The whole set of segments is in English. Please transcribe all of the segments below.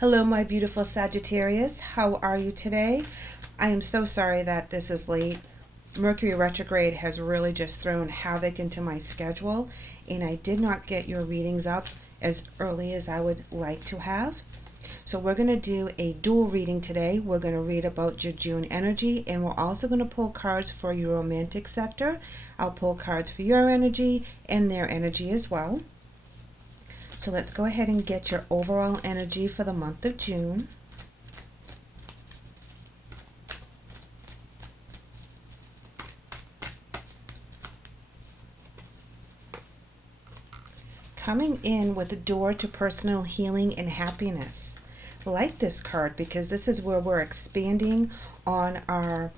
Hello, my beautiful Sagittarius. How are you today? I am so sorry that this is late. Mercury retrograde has really just thrown havoc into my schedule, and I did not get your readings up as early as I would like to have. So we're going to do a dual reading today. We're going to read about your June energy, and we're also going to pull cards for your romantic sector. I'll pull cards for your energy and their energy as well. So let's go ahead and get your overall energy for the month of June. Coming in with the door to personal healing and happiness. I like this card because this is where we're expanding on our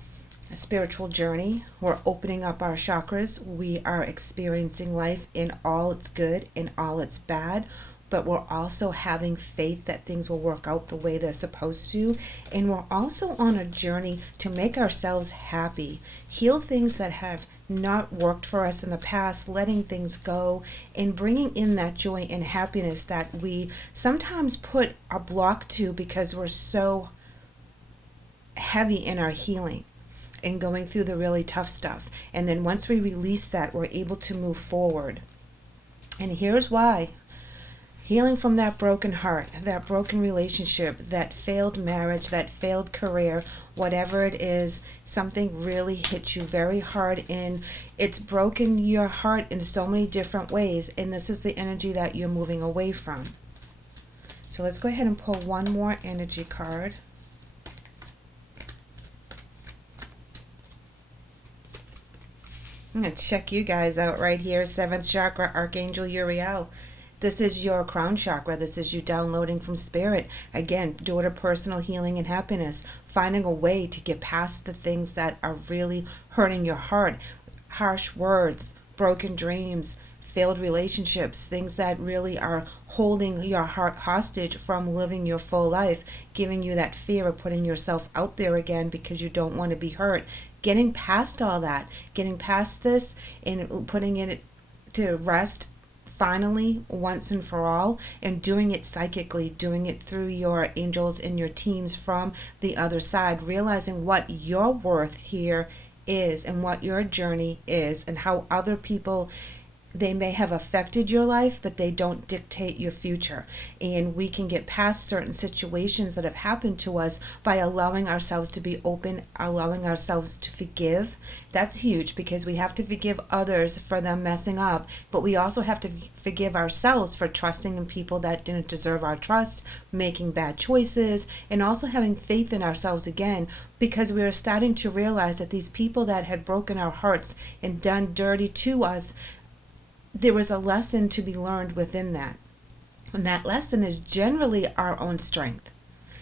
spiritual journey. We're opening up our chakras. We are experiencing life in all its good and all its bad, but we're also having faith that things will work out the way they're supposed to. And we're also on a journey to make ourselves happy, heal things that have not worked for us in the past, letting things go and bringing in that joy and happiness that we sometimes put a block to because we're so heavy in our healing and going through the really tough stuff. And then once we release that, we're able to move forward. And here's why. Healing from that broken heart, that broken relationship, that failed marriage, that failed career, whatever it is, something really hit you very hard and it's broken your heart in so many different ways. And this is the energy that you're moving away from. So let's go ahead and pull one more energy card. I'm going to check you guys out right here. 7th chakra, Archangel Uriel. This is your crown chakra. This is you downloading from spirit. Again, door to personal healing and happiness. Finding a way to get past the things that are really hurting your heart. Harsh words, broken dreams, failed relationships, things that really are holding your heart hostage from living your full life, giving you that fear of putting yourself out there again because you don't want to be hurt. Getting past all that, getting past this and putting it to rest finally once and for all, and doing it psychically, doing it through your angels and your teams from the other side, realizing what your worth here is and what your journey is and how other people, they may have affected your life, but they don't dictate your future. And we can get past certain situations that have happened to us by allowing ourselves to be open, allowing ourselves to forgive. That's huge because we have to forgive others for them messing up, but we also have to forgive ourselves for trusting in people that didn't deserve our trust, making bad choices, and also having faith in ourselves again because we are starting to realize that these people that had broken our hearts and done dirty to us, there was a lesson to be learned within that. And that lesson is generally our own strength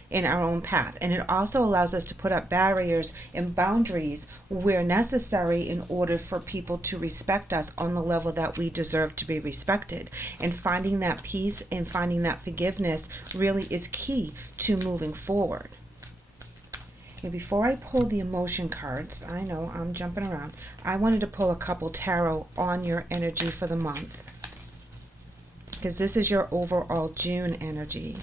in our own path. And it also allows us to put up barriers and boundaries where necessary in order for people to respect us on the level that we deserve to be respected. And finding that peace and finding that forgiveness really is key to moving forward. And before I pull the emotion cards, I know I'm jumping around, I wanted to pull a couple tarot on your energy for the month, because this is your overall June energy.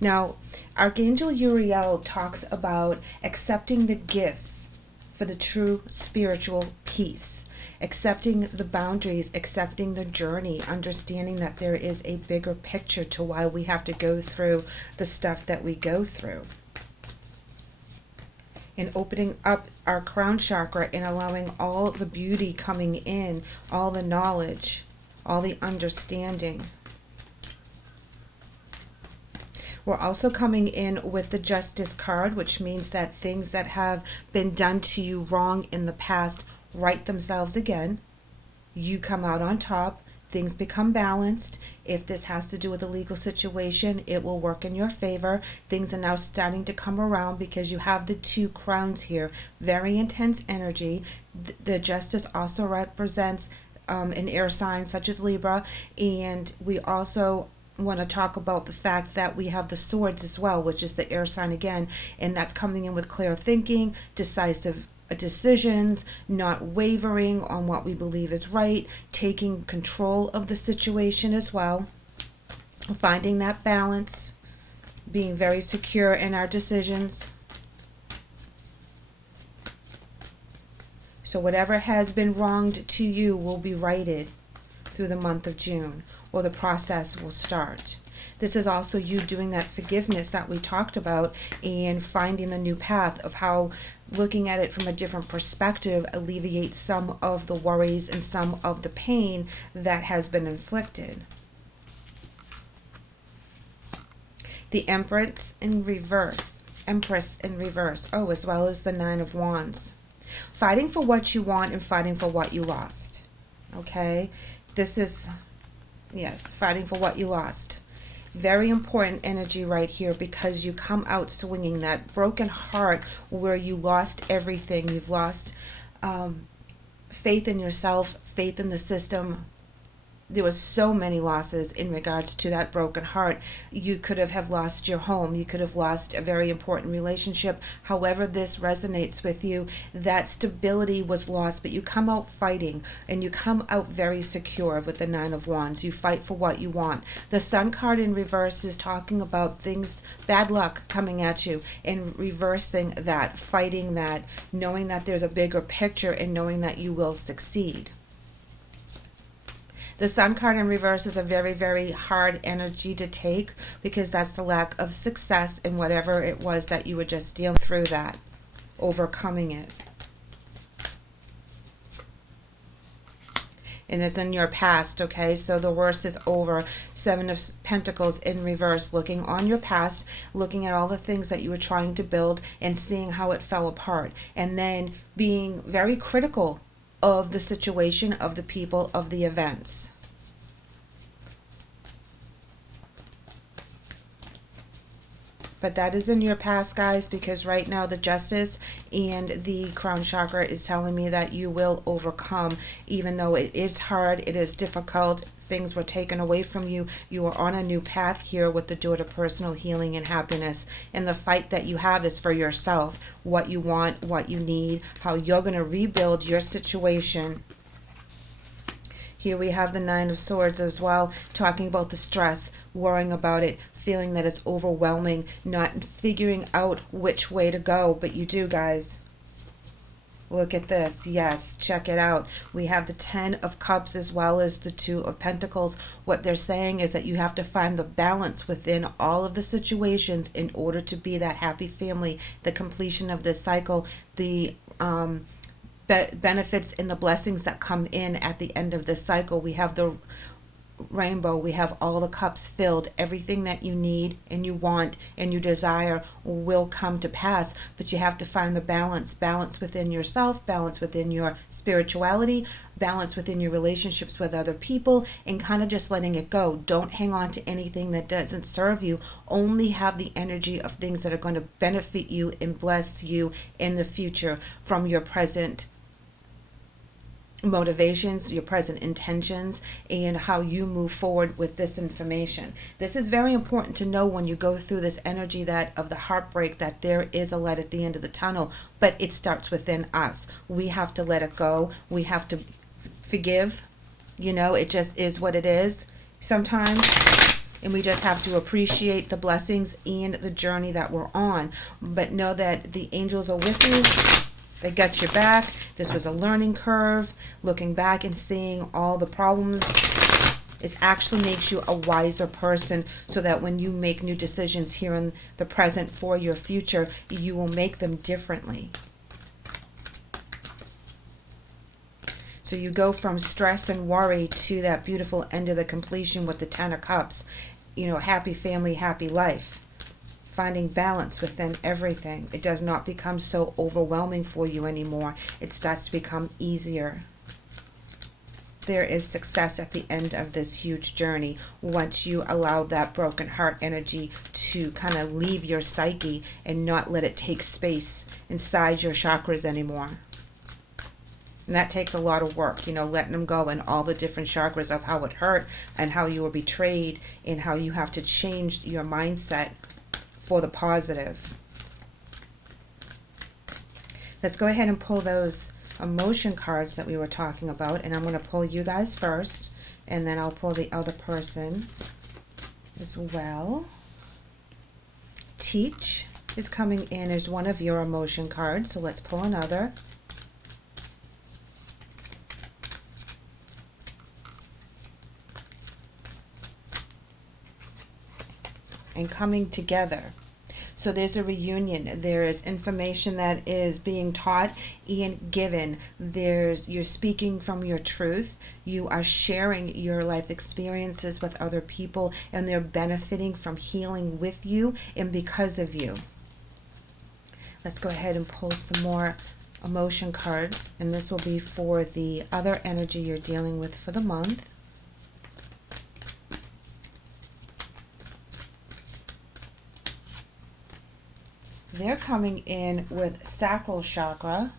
Now, Archangel Uriel talks about accepting the gifts for the true spiritual peace, accepting the boundaries, accepting the journey, understanding that there is a bigger picture to why we have to go through the stuff that we go through. And opening up our crown chakra and allowing all the beauty coming in, all the knowledge, all the understanding. We're also coming in with the Justice card, which means that things that have been done to you wrong in the past right themselves again. You come out on top. Things become balanced. If this has to do with a legal situation, it will work in your favor. Things are now starting to come around because you have the 2 crowns here. Very intense energy. The Justice also represents an air sign such as Libra. And we also want to talk about the fact that we have the Swords as well, which is the air sign again. And that's coming in with clear thinking, decisive decisions, not wavering on what we believe is right, taking control of the situation as well, finding that balance being very secure in our decisions. So whatever has been wronged to you will be righted through the month of June, or the process will start. This is also you doing that forgiveness that we talked about and finding the new path of how looking at it from a different perspective alleviates some of the worries and some of the pain that has been inflicted. The Empress in reverse. Oh, as well as the Nine of Wands. Fighting for what you want and fighting for what you lost. Okay? This is, yes, fighting for what you lost. Very important energy right here, because you come out swinging. That broken heart where you lost everything. You've lost faith in yourself, faith in the system. There was so many losses in regards to that broken heart. You could have lost your home. You could have lost a very important relationship. However this resonates with you, that stability was lost, but you come out fighting, and you come out very secure with the Nine of Wands. You fight for what you want. The Sun card in reverse is talking about things, bad luck coming at you, and reversing that, fighting that, knowing that there's a bigger picture, and knowing that you will succeed. The Sun card in reverse is a very, very hard energy to take, because that's the lack of success in whatever it was that you were just dealing through, that, overcoming it. And it's in your past, okay? So the worst is over. Seven of Pentacles in reverse, looking on your past, looking at all the things that you were trying to build and seeing how it fell apart. And then being very critical of the situation, of the people, of the events. But that is in your past, guys, because right now the Justice and the Crown Chakra is telling me that you will overcome, even though it is hard, it is difficult, things were taken away from you. You are on a new path here with the door to personal healing and happiness. And the fight that you have is for yourself, what you want, what you need, how you're going to rebuild your situation. Here we have the Nine of Swords as well, talking about the stress, worrying about it, feeling that it's overwhelming, not figuring out which way to go, but you do, guys. Look at this. Yes, check it out. We have the Ten of Cups as well as the Two of Pentacles. What they're saying is that you have to find the balance within all of the situations in order to be that happy family, the completion of this cycle, the benefits and the blessings that come in at the end of this cycle. We have the rainbow, we have all the cups filled. Everything that you need and you want and you desire will come to pass, but you have to find the balance within yourself, balance within your spirituality, balance within your relationships with other people, and kind of just letting it go. Don't hang on to anything that doesn't serve you. Only have the energy of things that are going to benefit you and bless you in the future from your present motivations, your present intentions, and how you move forward with this information. This is very important to know when you go through this energy that of the heartbreak, that there is a light at the end of the tunnel, but it starts within us. We have to let it go. We have to forgive. You know, it just is what it is sometimes. And we just have to appreciate the blessings and the journey that we're on. But know that the angels are with you. They got your back. This was a learning curve. Looking back and seeing all the problems, it actually makes you a wiser person, so that when you make new decisions here in the present for your future, you will make them differently. So you go from stress and worry to that beautiful end of the completion with the Ten of Cups. You know, happy family, happy life. Finding balance within everything. It does not become so overwhelming for you anymore. It starts to become easier. There is success at the end of this huge journey once you allow that broken heart energy to kind of leave your psyche and not let it take space inside your chakras anymore. And that takes a lot of work, you know, letting them go in all the different chakras of how it hurt and how you were betrayed and how you have to change your mindset for the positive. Let's go ahead and pull those emotion cards that we were talking about, and I'm going to pull you guys first, and then I'll pull the other person as well. Teach is coming in as one of your emotion cards. So let's pull another. And coming together. So there's a reunion. There's information that is being taught and given. You're speaking from your truth. You are sharing your life experiences with other people, and they're benefiting from healing with you and because of you. Let's go ahead and pull some more emotion cards, and this will be for the other energy you're dealing with for the month. They're coming in with sacral chakra.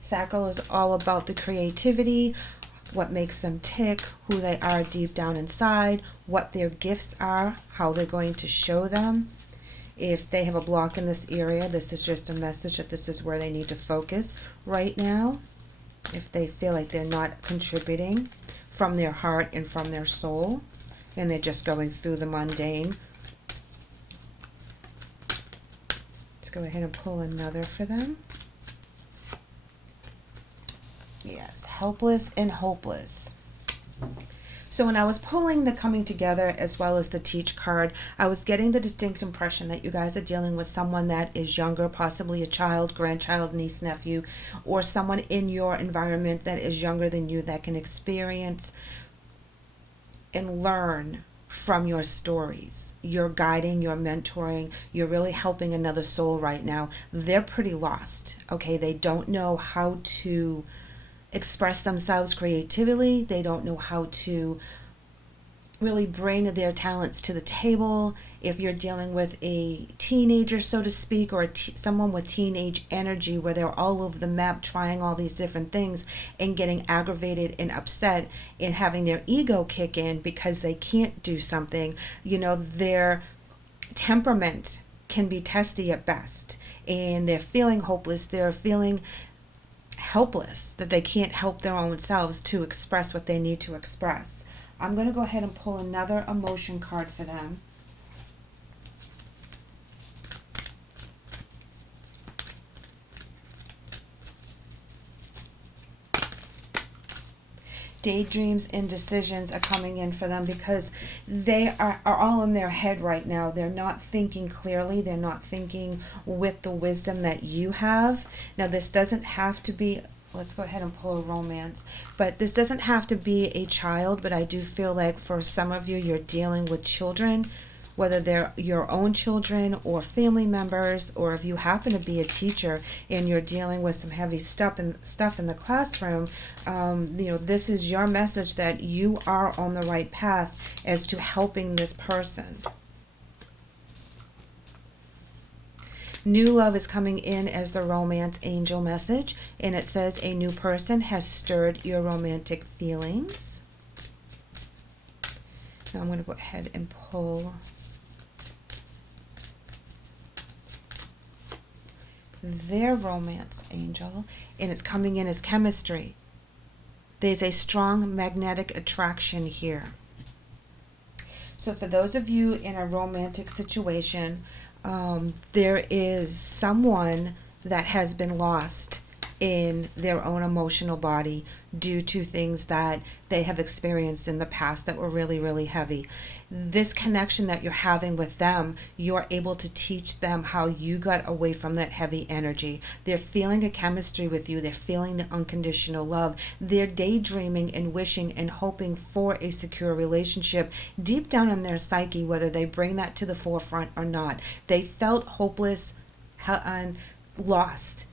Sacral is all about the creativity, what makes them tick, who they are deep down inside, what their gifts are, how they're going to show them. If they have a block in this area, this is just a message that this is where they need to focus right now. If they feel like they're not contributing from their heart and from their soul, and they're just going through the mundane. Go ahead and pull another for them. Yes, helpless and hopeless. So when I was pulling the coming together as well as the teach card, I was getting the distinct impression that you guys are dealing with someone that is younger, possibly a child, grandchild, niece, nephew, or someone in your environment that is younger than you that can experience and learn from your stories. You're guiding, you're mentoring, you're really helping another soul right now. They're pretty lost, okay? They don't know how to express themselves creatively. They don't know how to really bring their talents to the table. If you're dealing with a teenager, so to speak, or someone with teenage energy where they're all over the map trying all these different things and getting aggravated and upset and having their ego kick in because they can't do something, you know, their temperament can be testy at best, and they're feeling hopeless, they're feeling helpless, that they can't help their own selves to express what they need to express. I'm going to go ahead and pull another emotion card for them. Daydreams and decisions are coming in for them because they are all in their head right now. They're not thinking clearly. They're not thinking with the wisdom that you have. Now, this doesn't have to be, let's go ahead and pull a romance, but this doesn't have to be a child, but I do feel like for some of you, you're dealing with children, whether they're your own children or family members, or if you happen to be a teacher and you're dealing with some heavy stuff in the classroom. You know, this is your message that you are on the right path as to helping this person. New love is coming in as the romance angel message, and it says a new person has stirred your romantic feelings. Now I'm going to go ahead and pull their romance angel, and it's coming in as chemistry. There's a strong magnetic attraction here. So for those of you in a romantic situation, there is someone that has been lost in their own emotional body due to things that they have experienced in the past that were really, really heavy. This connection that you're having with them, you're able to teach them how you got away from that heavy energy. They're feeling a chemistry with you. They're feeling the unconditional love. They're daydreaming and wishing and hoping for a secure relationship deep down in their psyche, whether they bring that to the forefront or not. They felt hopeless and lost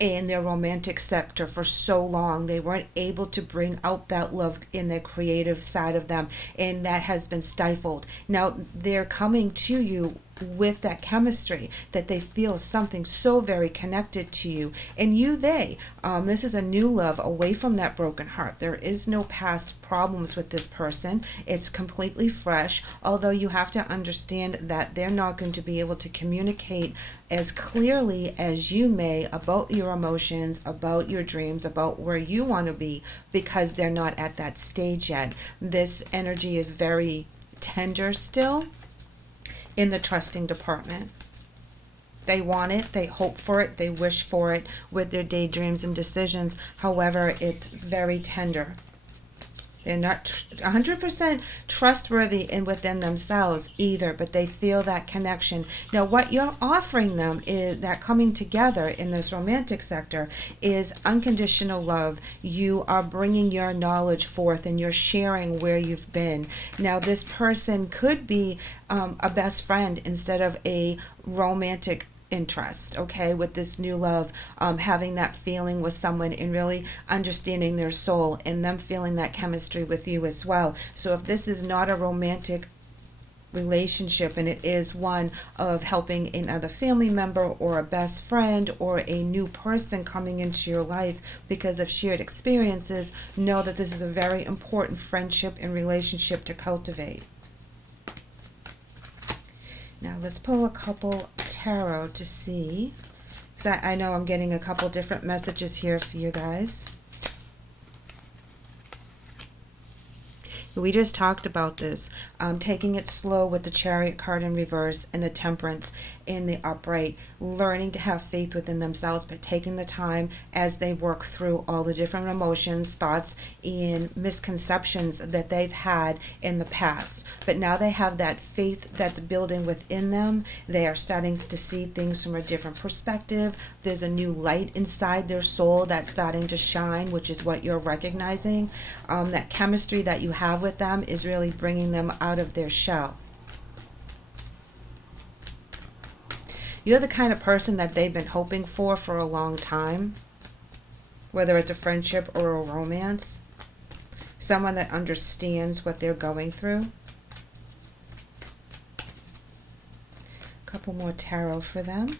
in their romantic sector for so long. They weren't able to bring out that love in their creative side of them, and that has been stifled. Now they're coming to you with that chemistry, that they feel something so very connected to you, and this is a new love away from that broken heart. There is no past problems with this person. It's completely fresh, although you have to understand that they're not going to be able to communicate as clearly as you may about your emotions, about your dreams, about where you want to be, because they're not at that stage yet. This energy is very tender still. in the trusting department. They want it, they hope for it, they wish for it with their daydreams and decisions. However, it's very tender. They're not 100% trustworthy in within themselves either, but they feel that connection. Now, what you're offering them is that coming together in this romantic sector is unconditional love. You are bringing your knowledge forth and you're sharing where you've been. Now, this person could be a best friend instead of a romantic interest, okay, with this new love, having that feeling with someone and really understanding their soul and them feeling that chemistry with you as well. So if this is not a romantic relationship and it is one of helping another family member or a best friend or a new person coming into your life because of shared experiences, know that this is a very important friendship and relationship to cultivate. Now let's pull a couple tarot to see, because I know I'm getting a couple different messages here for you guys. We just talked about this, taking it slow with the Chariot card in reverse and the Temperance in the upright, learning to have faith within themselves, but taking the time as they work through all the different emotions, thoughts, and misconceptions that they've had in the past. But now they have that faith that's building within them. They are starting to see things from a different perspective. There's a new light inside their soul that's starting to shine, which is what you're recognizing. That chemistry that you have with them is really bringing them out of their shell. You're the kind of person that they've been hoping for a long time, whether it's a friendship or a romance. Someone that understands what they're going through. A couple more tarot for them.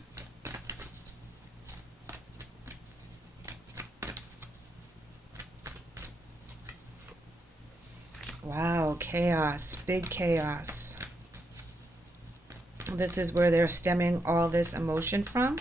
Wow, chaos, big chaos. This is where they're stemming all this emotion from.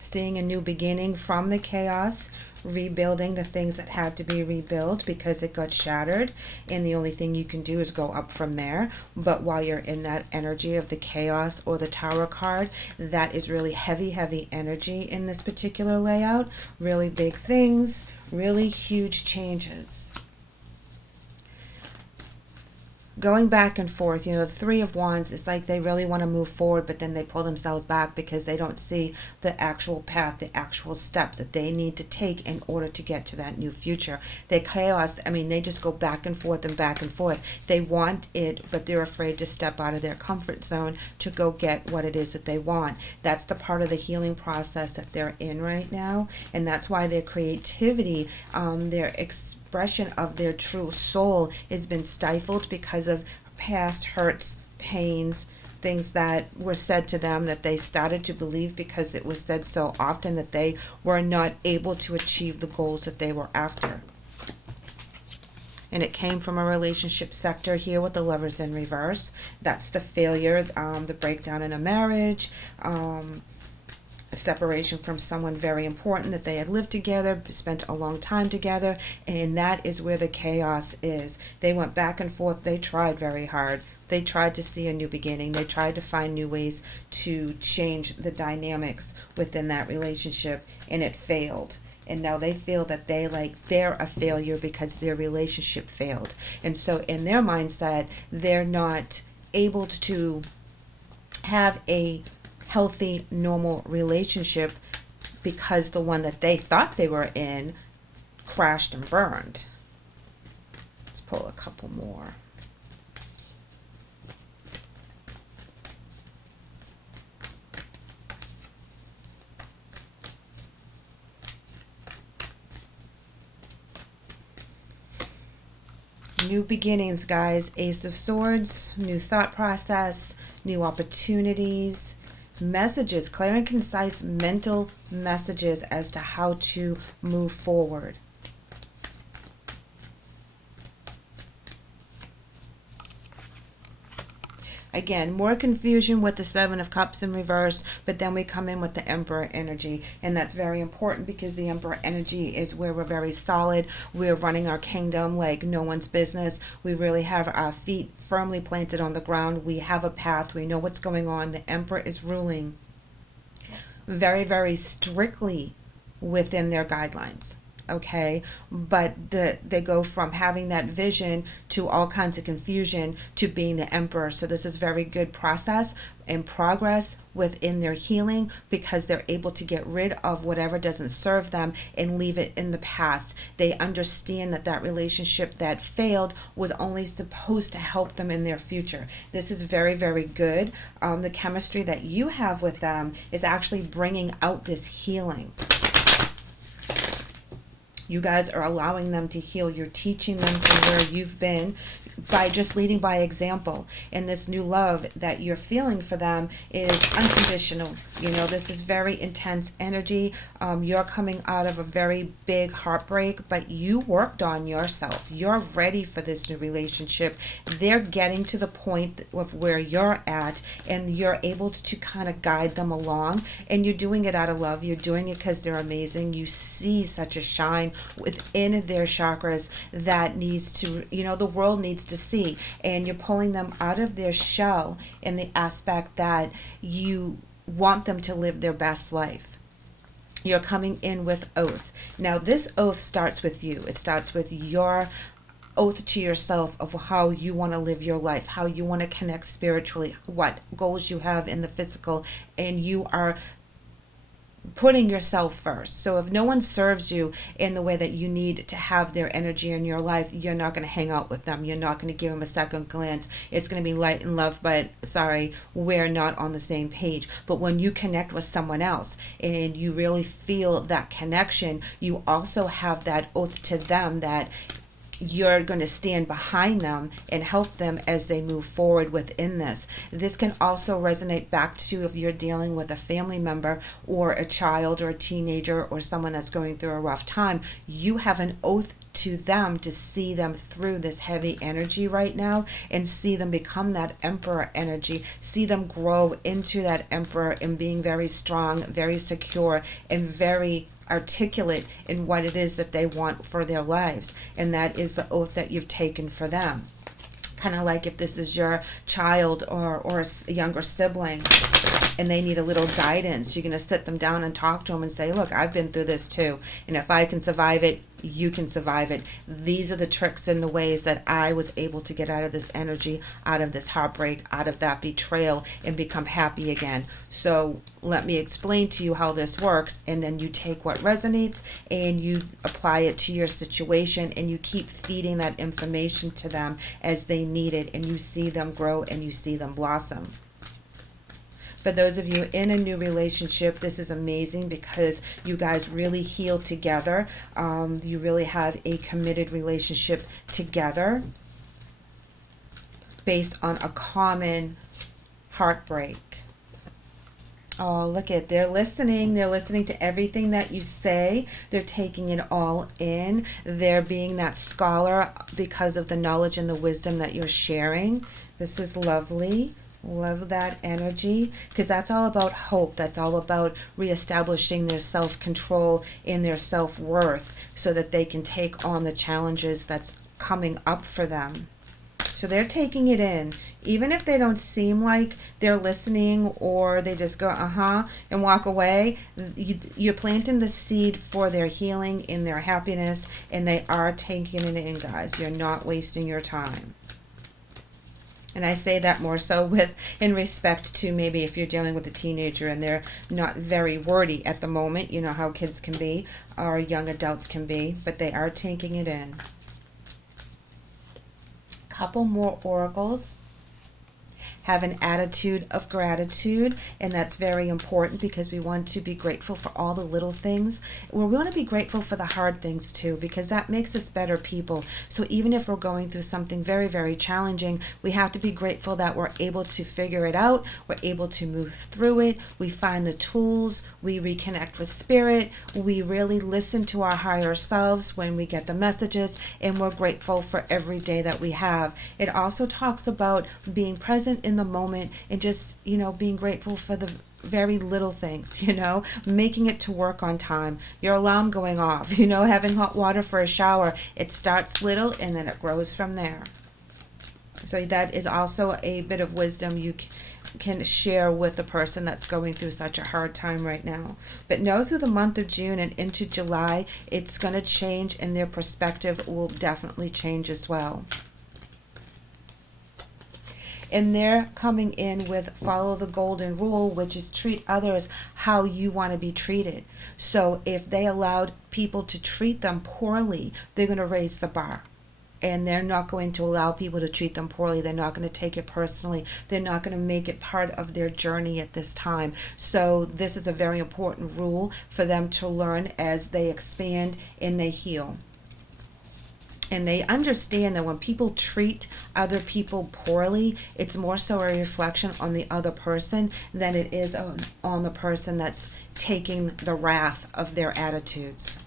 Seeing a new beginning from the chaos, rebuilding the things that had to be rebuilt because it got shattered, and the only thing you can do is go up from there. But while you're in that energy of the chaos or the Tower card, that is really heavy energy in this particular layout. Really big things, really huge changes. Going back and forth, the Three of Wands, it's like they really want to move forward, but then they pull themselves back because they don't see the actual path, the actual steps that they need to take in order to get to that new future. They chaos, they just go back and forth and back and forth. They want it, but they're afraid to step out of their comfort zone to go get what it is that they want. That's the part of the healing process that they're in right now, and that's why their creativity, their expression of their true soul has been stifled because of past hurts, pains, things that were said to them that they started to believe because it was said so often that they were not able to achieve the goals that they were after. And it came from a relationship sector here with the Lovers in reverse. That's the failure, the breakdown in a marriage, a separation from someone very important that they had lived together, spent a long time together, and that is where the chaos is. They went back and forth. They tried very hard. They tried to see a new beginning. They tried to find new ways to change the dynamics within that relationship, and it failed. And now they feel that they're a failure because their relationship failed. And so in their mindset, they're not able to have a healthy, normal relationship because the one that they thought they were in crashed and burned. Let's pull a couple more. New beginnings, guys. Ace of Swords, new thought process, new opportunities, messages, clear and concise mental messages as to how to move forward. Again, more confusion with the Seven of Cups in reverse, but then we come in with the Emperor energy. And that's very important because the Emperor energy is where we're very solid. We're running our kingdom like no one's business. We really have our feet firmly planted on the ground. We have a path. We know what's going on. The Emperor is ruling very, very strictly within their guidelines. Okay, but they go from having that vision to all kinds of confusion to being the Emperor. So this is very good process and progress within their healing, because they're able to get rid of whatever doesn't serve them and leave it in the past. They understand that that relationship that failed was only supposed to help them in their future. This is very, very good. The chemistry that you have with them is actually bringing out this healing. You guys are allowing them to heal. You're teaching them from where you've been by just leading by example. And this new love that you're feeling for them is unconditional. You know, this is very intense energy. You're coming out of a very big heartbreak, but you worked on yourself. You're ready for this new relationship. They're getting to the point of where you're at, and you're able to kind of guide them along. And you're doing it out of love. You're doing it because they're amazing. You see such a shine within their chakras that needs to, you know, the world needs to see. And you're pulling them out of their shell in the aspect that you want them to live their best life. You're coming in with oath. Now this oath starts with you. It starts with your oath to yourself of how you want to live your life, how you want to connect spiritually, what goals you have in the physical, and you are putting yourself first. So if no one serves you in the way that you need to have their energy in your life, you're not going to hang out with them. You're not going to give them a second glance. It's going to be light and love, but sorry, we're not on the same page. But when you connect with someone else and you really feel that connection, you also have that oath to them that you're going to stand behind them and help them as they move forward within this. This can also resonate back to if you're dealing with a family member or a child or a teenager or someone that's going through a rough time. You have an oath to them to see them through this heavy energy right now and see them become that Emperor energy, see them grow into that Emperor and being very strong, very secure, and very articulate in what it is that they want for their lives. And that is the oath that you've taken for them. Kind of like if this is your child or a younger sibling and they need a little guidance, you're going to sit them down and talk to them and say, look, I've been through this too, and if I can survive it, you can survive it. These are the tricks and the ways that I was able to get out of this energy, out of this heartbreak, out of that betrayal, and become happy again. So let me explain to you how this works, and then you take what resonates and you apply it to your situation, and you keep feeding that information to them as they need it, and you see them grow and you see them blossom. For those of you in a new relationship, this is amazing because you guys really heal together. You really have a committed relationship together based on a common heartbreak. Oh, look at, they're listening. They're listening to everything that you say. They're taking it all in. They're being that scholar because of the knowledge and the wisdom that you're sharing. This is lovely. Love that energy, because that's all about hope. That's all about reestablishing their self-control and their self-worth so that they can take on the challenges that's coming up for them. So they're taking it in. Even if they don't seem like they're listening or they just go, and walk away, you're planting the seed for their healing and their happiness, and they are taking it in, guys. You're not wasting your time. And I say that more so in respect to maybe if you're dealing with a teenager and they're not very wordy at the moment, you know how kids can be, or young adults can be, but they are taking it in. Couple more oracles. Have an attitude of gratitude, and that's very important because we want to be grateful for all the little things. We want to be grateful for the hard things too, because that makes us better people. So even if we're going through something very, very challenging, we have to be grateful that we're able to figure it out, we're able to move through it, we find the tools, we reconnect with spirit, we really listen to our higher selves when we get the messages, and we're grateful for every day that we have. It also talks about being present in the moment and just, being grateful for the very little things, making it to work on time, your alarm going off, having hot water for a shower. It starts little and then it grows from there. So that is also a bit of wisdom you can share with the person that's going through such a hard time right now. But know through the month of June and into July, it's going to change, and their perspective will definitely change as well. And they're coming in with follow the golden rule, which is treat others how you want to be treated. So if they allowed people to treat them poorly, they're going to raise the bar. And they're not going to allow people to treat them poorly. They're not going to take it personally. They're not going to make it part of their journey at this time. So this is a very important rule for them to learn as they expand and they heal. And they understand that when people treat other people poorly, it's more so a reflection on the other person than it is on the person that's taking the wrath of their attitudes.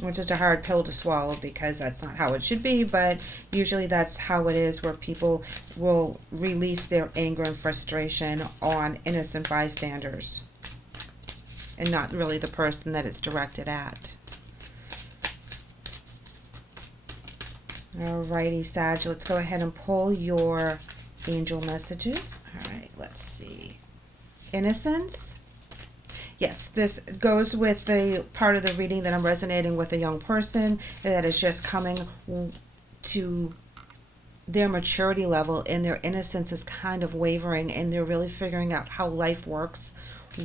Which is a hard pill to swallow, because that's not how it should be, but usually that's how it is, where people will release their anger and frustration on innocent bystanders and not really the person that it's directed at. Alrighty, Sag, let's go ahead and pull your angel messages. Alright, let's see. Innocence. Yes, this goes with the part of the reading that I'm resonating with a young person that is just coming to their maturity level, and their innocence is kind of wavering, and they're really figuring out how life works,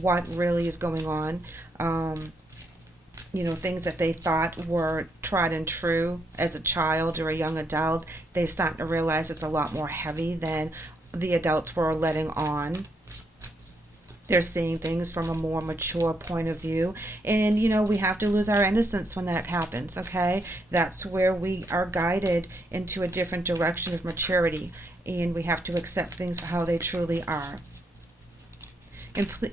what really is going on. Things that they thought were tried and true as a child or a young adult, they're starting to realize it's a lot more heavy than the adults were letting on. They're seeing things from a more mature point of view. And, we have to lose our innocence when that happens, okay? That's where we are guided into a different direction of maturity. And we have to accept things for how they truly are.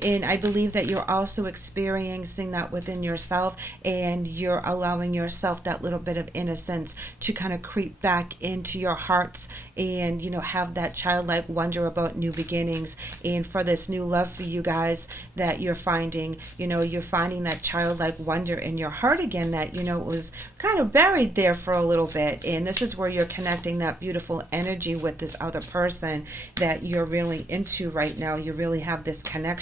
And I believe that you're also experiencing that within yourself, and you're allowing yourself that little bit of innocence to kind of creep back into your hearts and, have that childlike wonder about new beginnings. And for this new love for you guys that you're finding, you're finding that childlike wonder in your heart again that, was kind of buried there for a little bit. And this is where you're connecting that beautiful energy with this other person that you're really into right now. You really have this connection.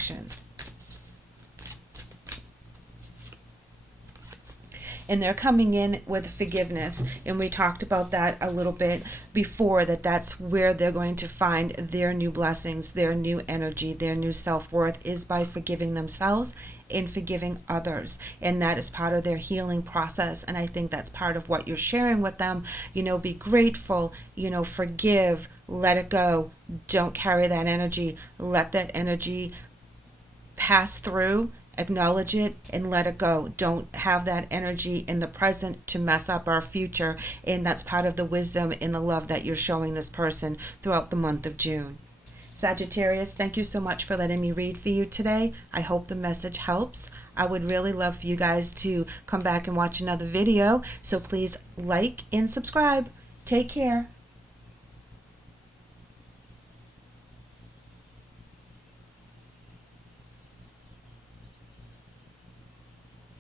And they're coming in with forgiveness, and we talked about that a little bit before, that's where they're going to find their new blessings, their new energy, their new self-worth, is by forgiving themselves and forgiving others. And that is part of their healing process, and I think that's part of what you're sharing with them. Be grateful, forgive, let it go, don't carry that energy, let that energy pass through, acknowledge it, and let it go. Don't have that energy in the present to mess up our future. And that's part of the wisdom and the love that you're showing this person throughout the month of June. Sagittarius, thank you so much for letting me read for you today. I hope the message helps. I would really love for you guys to come back and watch another video. So please like and subscribe. Take care.